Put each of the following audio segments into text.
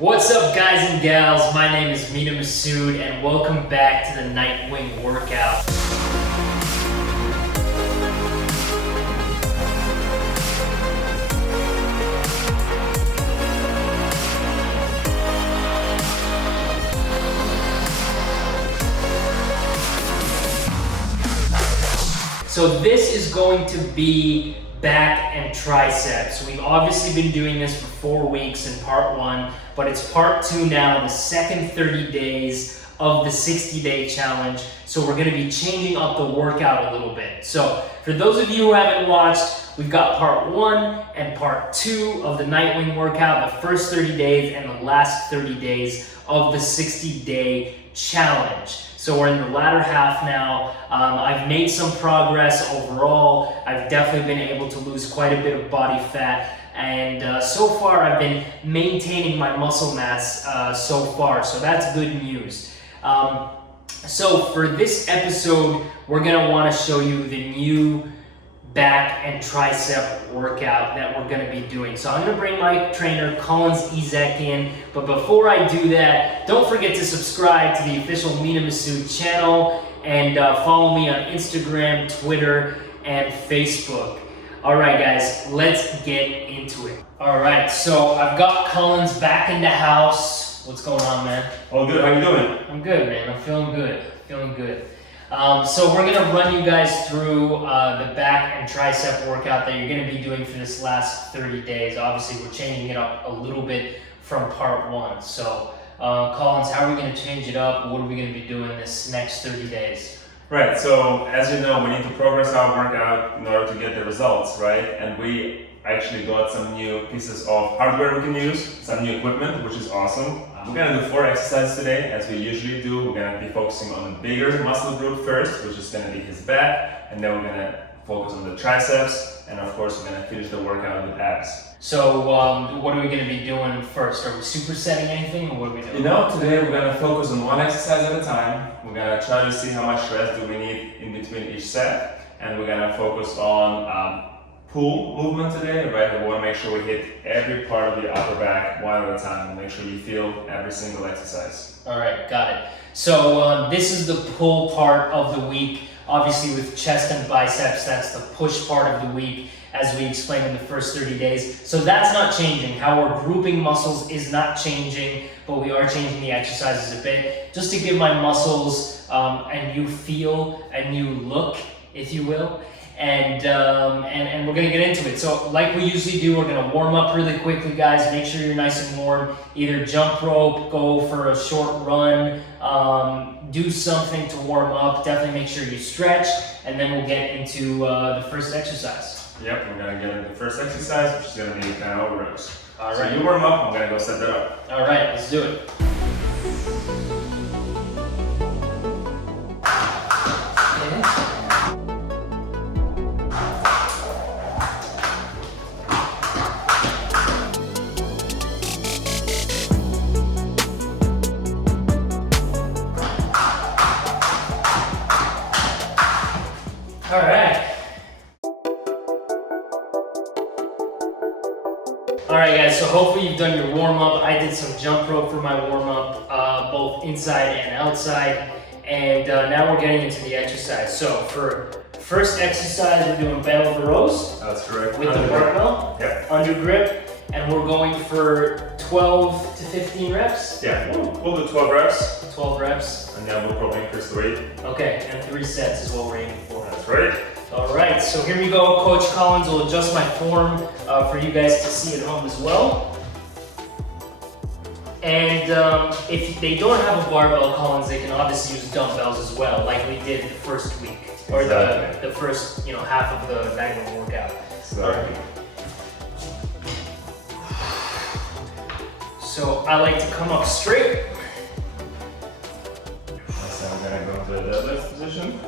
What's up, guys and gals? My name is Mina Masood, and welcome back to the Nightwing workout. So this is going to be back and triceps. We've obviously been doing this for 4 weeks in part 1, but it's part 2 now, the second 30 days of the 60-day challenge. So we're gonna be changing up the workout a little bit. So for those of you who haven't watched, we've got part 1 and part 2 of the Nightwing workout, the first 30 days and the last 30 days of the 60-day challenge. So we're in the latter half now. I've made some progress overall. I've definitely been able to lose quite a bit of body fat. And so far I've been maintaining my muscle mass so far. So that's good news. So for this episode, we're gonna wanna show you the new back and tricep workout that we're gonna be doing. So I'm gonna bring my trainer, Kollins Ezekh, in, but before I do that, don't forget to subscribe to the official Mina Masood channel and follow me on Instagram, Twitter, and Facebook. All right, guys, let's get into it. All right, so I've got Kollins back in the house. What's going on, man? All good, how you doing? I'm good, man, I'm feeling good. So we're gonna run you guys through the back and tricep workout that you're gonna be doing for this last 30 days. Obviously, we're changing it up a little bit from part 1. So, Kollins, how are we gonna change it up? What are we gonna be doing this next 30 days? Right, so as you know, we need to progress our workout in order to get the results, right? And we actually got some new pieces of hardware we can use, some new equipment, which is awesome. We're gonna do 4 exercises today, as we usually do. We're gonna be focusing on the bigger muscle group first, which is gonna be his back, and then we're gonna focus on the triceps, and of course, we're gonna finish the workout with abs. So, what are we gonna be doing first? Are we supersetting anything, or what are we doing? You know, today we're gonna focus on 1 exercise at a time. We're gonna try to see how much rest do we need in between each set, and we're gonna focus on pull movement today, right? We want to make sure we hit every part of the upper back one at a time and make sure you feel every single exercise. All right, got it. So this is the pull part of the week. Obviously with chest and biceps, that's the push part of the week, as we explained in the first 30 days. So that's not changing. How we're grouping muscles is not changing, but we are changing the exercises a bit, just to give my muscles a new feel, a new look, if you will. And we're gonna get into it. So like we usually do, we're gonna warm up really quickly, guys. Make sure you're nice and warm. Either jump rope, go for a short run, do something to warm up. Definitely make sure you stretch, and then we'll get into the first exercise. Yep, we're gonna get into the first exercise, which is gonna be 10 rows. All right. So you warm up, I'm gonna go set that up. All right, let's do it. All right, guys, so hopefully you've done your warm-up. I did some jump rope for my warm-up, both inside and outside. And now we're getting into the exercise. So for first exercise, we're doing bent over rows. That's correct. With the barbell, under grip, and we're going for 12 to 15 reps. Yeah, we'll do 12 reps. 12 reps. And then we'll probably increase the weight. Okay, and 3 sets is what we're aiming for. That's right. All right, so here we go. Coach Kollins will adjust my form for you guys to see at home as well. And if they don't have a barbell, Kollins, they can obviously use dumbbells as well, like we did the first week, or Exactly. the first half of the Nightwing workout. Exactly. So I like to come up straight. So I'm gonna go to the deadlift position.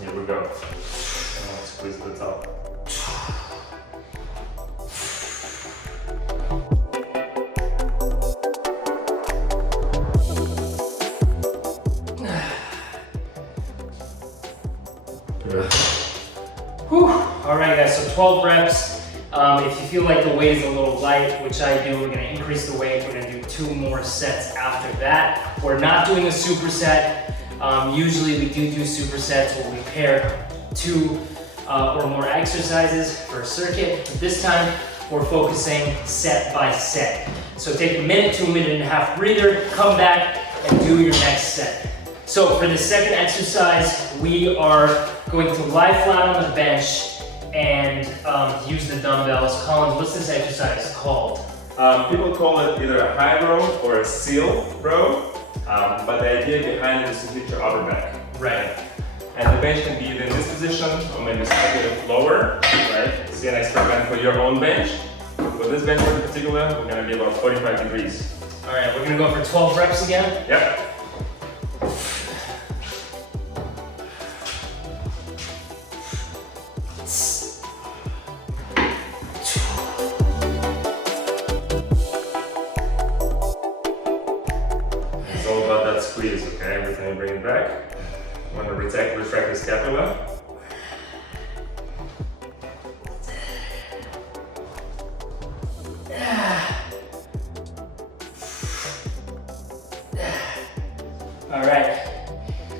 Here we go. Squeeze the top. Whew. All right, guys, so 12 reps. If you feel like the weight is a little light, which I do, we're gonna increase the weight. We're gonna do 2 more sets after that. We're not doing a superset. Usually we do supersets where we pair 2 or more exercises per circuit. But this time, we're focusing set by set. So take a minute to a minute and a half breather, come back and do your next set. So for the second exercise, we are going to lie flat on the bench and use the dumbbells. Kollins, what's this exercise called? People call it either a high row or a seal row, but the idea behind it is to hit your upper back. Right. And the bench can be either in this position or maybe slightly lower, right? See an experiment for your own bench. For this bench in particular, we're gonna be about 45 degrees. All right, we're gonna go for 12 reps again. Yep. It's all about that squeeze, okay? Every time you bring it back, you want to retract the scapula. All right.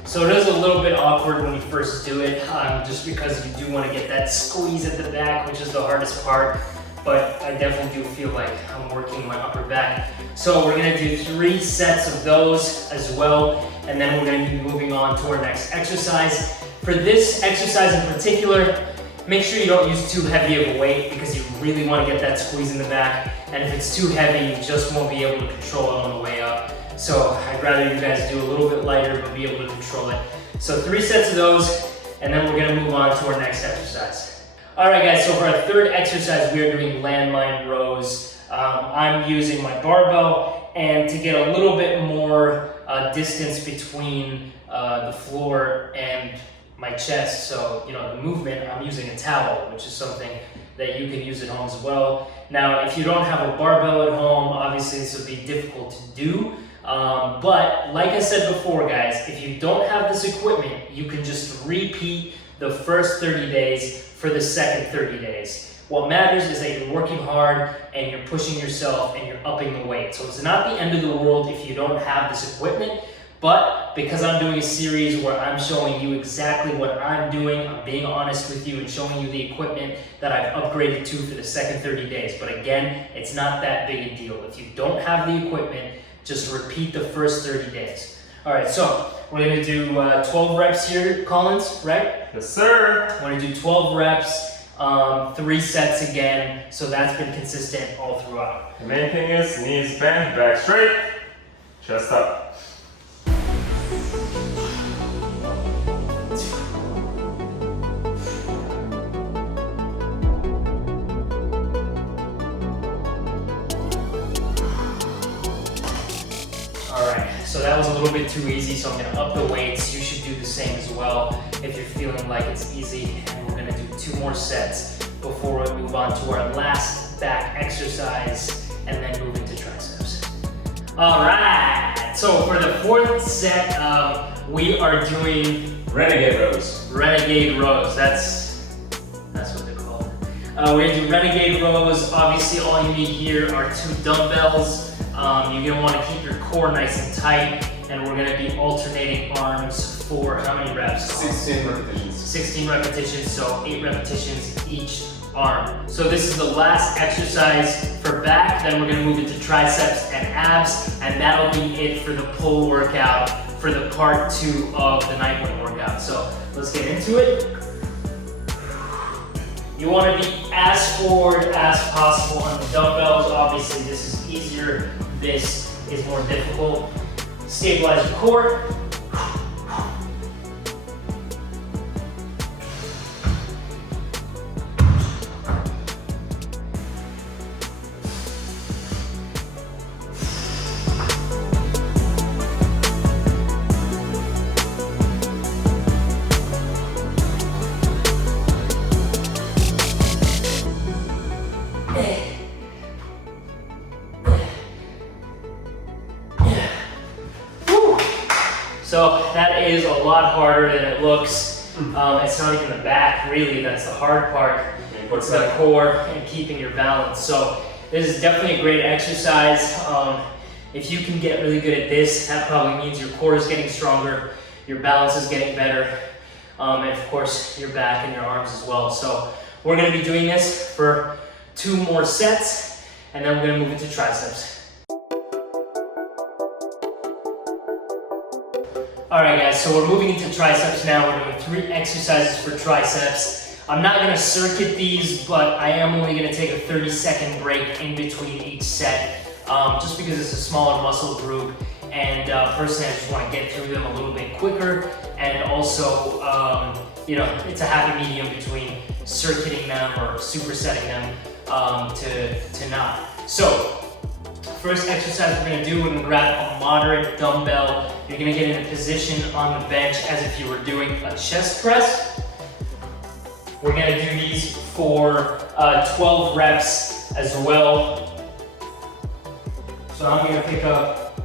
So it is a little bit awkward when you first do it, just because you do want to get that squeeze at the back, which is the hardest part. But I definitely do feel like I'm working my upper back. So we're gonna do 3 sets of those as well, and then we're gonna be moving on to our next exercise. For this exercise in particular, make sure you don't use too heavy of a weight because you really want to get that squeeze in the back. And if it's too heavy, you just won't be able to control it on the way up. So I'd rather you guys do a little bit lighter but be able to control it. So 3 sets of those, and then we're gonna move on to our next exercise. All right guys, so for our third exercise, we are doing landmine rows. I'm using my barbell, and to get a little bit more distance between the floor and my chest, so the movement, I'm using a towel, which is something that you can use at home as well. Now, if you don't have a barbell at home, obviously this would be difficult to do. But like I said before, guys, if you don't have this equipment, you can just repeat the first 30 days for the second 30 days. What matters is that you're working hard and you're pushing yourself and you're upping the weight. So it's not the end of the world if you don't have this equipment, but because I'm doing a series where I'm showing you exactly what I'm doing, I'm being honest with you and showing you the equipment that I've upgraded to for the second 30 days. But again, it's not that big a deal. If you don't have the equipment, just repeat the first 30 days. All right, so we're gonna do 12 reps here, Kollins, right? Yes, sir. We're gonna do 12 reps, 3 sets again, so that's been consistent all throughout. The main thing is knees bent, back straight, chest up. So that was a little bit too easy, so I'm gonna up the weights. You should do the same as well if you're feeling like it's easy. And we're gonna do 2 more sets before we move on to our last back exercise and then move into triceps. All right, so for the 4th set, we are doing renegade rows. Renegade rows, that's what they're called. We're gonna do renegade rows. Obviously all you need here are 2 dumbbells. You're gonna wanna keep your core nice and tight, and we're gonna be alternating arms for how many reps? 16 repetitions. 16 repetitions, so 8 repetitions each arm. So this is the last exercise for back, then we're gonna move into triceps and abs, and that'll be it for the pull workout for the part 2 of the Nightwing workout. So let's get into it. You wanna be as forward as possible on the dumbbells. Obviously this is easier, this is more difficult. Stabilize your core. So that is a lot harder than it looks. It's not even the back, really, that's the hard part. What's the that? core and keeping your balance. So this is definitely a great exercise. If you can get really good at this, that probably means your core is getting stronger, your balance is getting better, and of course your back and your arms as well. So we're going to be doing this for 2 more sets, and then we're going to move into triceps. All right guys, so we're moving into triceps now. We're doing 3 exercises for triceps. I'm not going to circuit these, but I am only going to take a 30-second break in between each set, just because it's a smaller muscle group, and personally I just want to get through them a little bit quicker, and also it's a happy medium between circuiting them or supersetting them to not. So first exercise we're going to do, we're going to grab a moderate dumbbell. You're going to get in a position on the bench as if you were doing a chest press. We're going to do these for 12 reps as well. So I'm going to pick up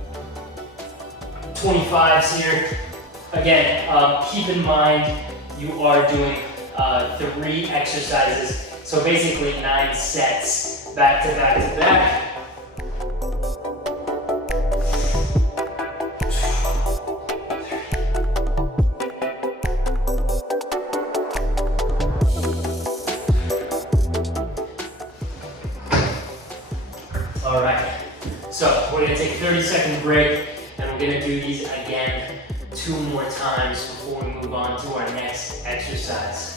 25s here. Again, keep in mind you are doing 3 exercises. So basically 9 sets back to back to back. All right, so we're gonna take a 30-second break, and we're gonna do these again 2 more times before we move on to our next exercise.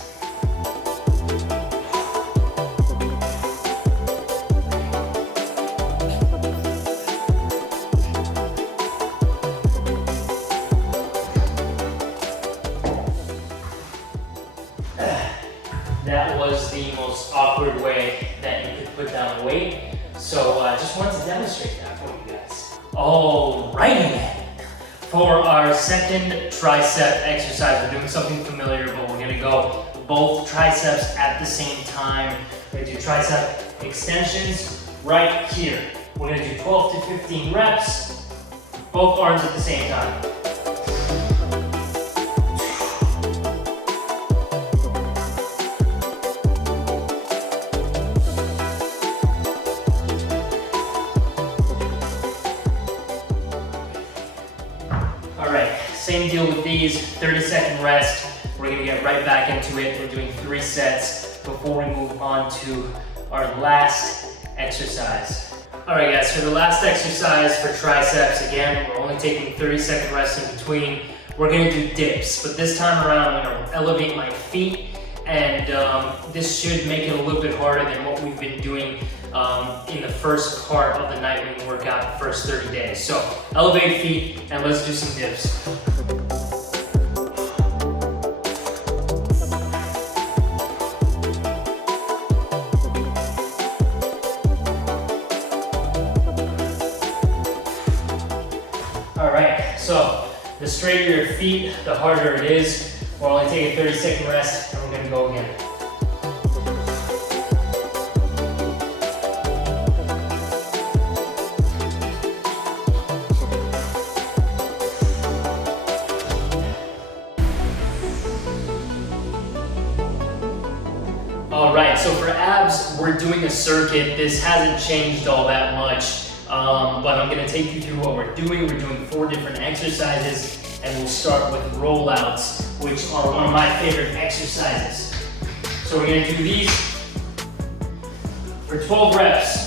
That was the most awkward way that you could put down weight. So I just wanted to demonstrate that for you guys. Alrighty then. For our second tricep exercise, we're doing something familiar, but we're gonna go both triceps at the same time. We're gonna do tricep extensions right here. We're gonna do 12 to 15 reps, both arms at the same time. Same deal with these, 30-second rest. We're gonna get right back into it. We're doing 3 sets before we move on to our last exercise. All right guys, for the last exercise for triceps, again, we're only taking 30-second rest in between. We're gonna do dips, but this time around I'm gonna elevate my feet, and this should make it a little bit harder than what we've been doing in the first part of the Nightwing workout, the first 30 days. So elevate feet, and let's do some dips. All right, so the straighter your feet, the harder it is. We're only taking a 30-second rest, and we're gonna go again. All right, so for abs, we're doing a circuit. This hasn't changed all that much, but I'm gonna take you through what we're doing. We're doing 4 different exercises, and we'll start with rollouts, which are one of my favorite exercises. So we're gonna do these for 12 reps.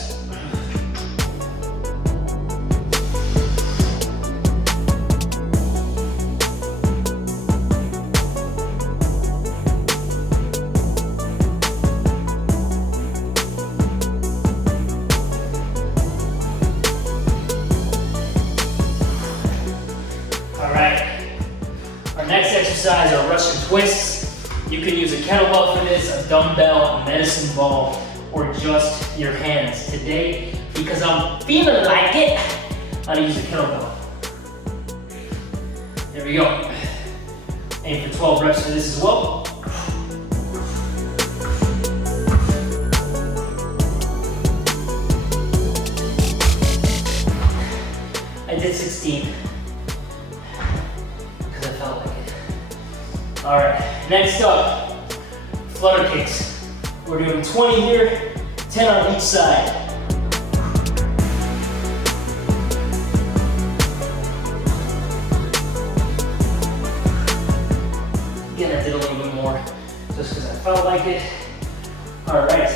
Next exercise are Russian twists. You can use a kettlebell for this, a dumbbell, a medicine ball, or just your hands. Today, because I'm feeling like it, I'm gonna use a kettlebell. There we go. Aim for 12 reps for this as well. I did 16. Because I felt like it. Alright, next up, flutter kicks. We're doing 20 here, 10 on each side. Again, I did a little bit more just because I felt like it. All right,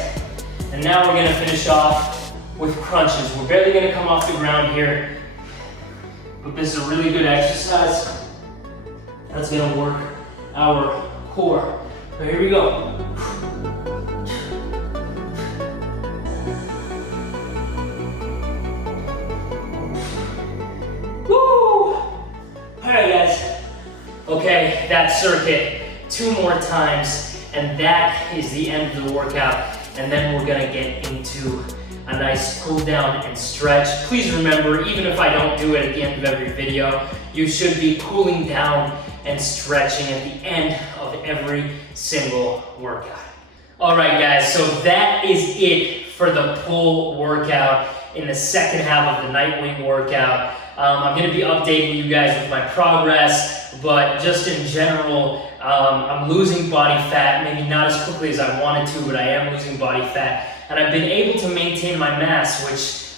and now we're gonna finish off with crunches. We're barely gonna come off the ground here, but this is a really good exercise that's gonna work our core. So here we go. Woo! All right, guys. Okay, that circuit 2 more times, and that is the end of the workout. And then we're gonna get into a nice cool down and stretch. Please remember, even if I don't do it at the end of every video, you should be cooling down and stretching at the end of every single workout. All right, guys, so that is it for the pull workout in the second half of the Nightwing workout. I'm gonna be updating you guys with my progress, but just in general, I'm losing body fat, maybe not as quickly as I wanted to, but I am losing body fat. And I've been able to maintain my mass,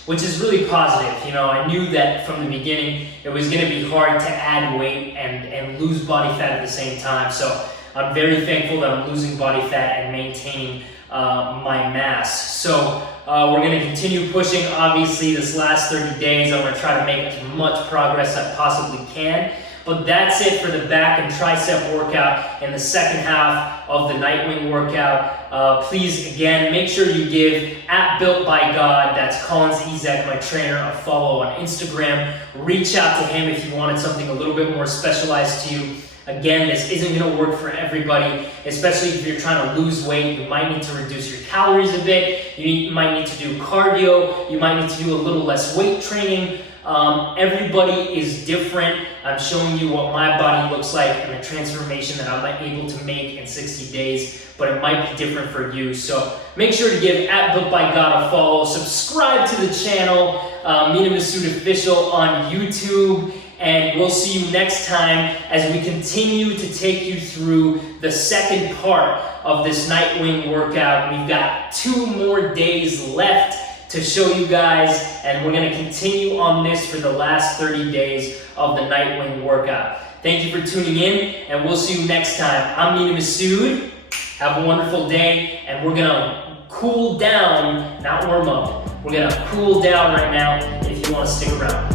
which is really positive. You know, I knew that from the beginning it was gonna be hard to add weight and lose body fat at the same time. So I'm very thankful that I'm losing body fat and maintaining my mass. So we're gonna continue pushing. Obviously, this last 30 days, I'm gonna try to make as much progress as I possibly can. But that's it for the back and tricep workout in the second half of the Nightwing workout. Please, again, make sure you give @BuiltByGod, that's Kollins Ezekh, my trainer, a follow on Instagram. Reach out to him if you wanted something a little bit more specialized to you. Again, this isn't gonna work for everybody, especially if you're trying to lose weight. You might need to reduce your calories a bit. You might need to do cardio. You might need to do a little less weight training. Everybody is different. I'm showing you what my body looks like and the transformation that I'm able to make in 60 days, but it might be different for you. So make sure to give @BuiltByGod a follow. Subscribe to the channel, Mina Masood Official on YouTube, and we'll see you next time as we continue to take you through the second part of this Nightwing workout. We've got 2 more days left to show you guys, and we're gonna continue on this for the last 30 days of the Nightwing workout. Thank you for tuning in, and we'll see you next time. I'm Mina Masood. Have a wonderful day, and we're gonna cool down, not warm up. We're gonna cool down right now if you wanna stick around.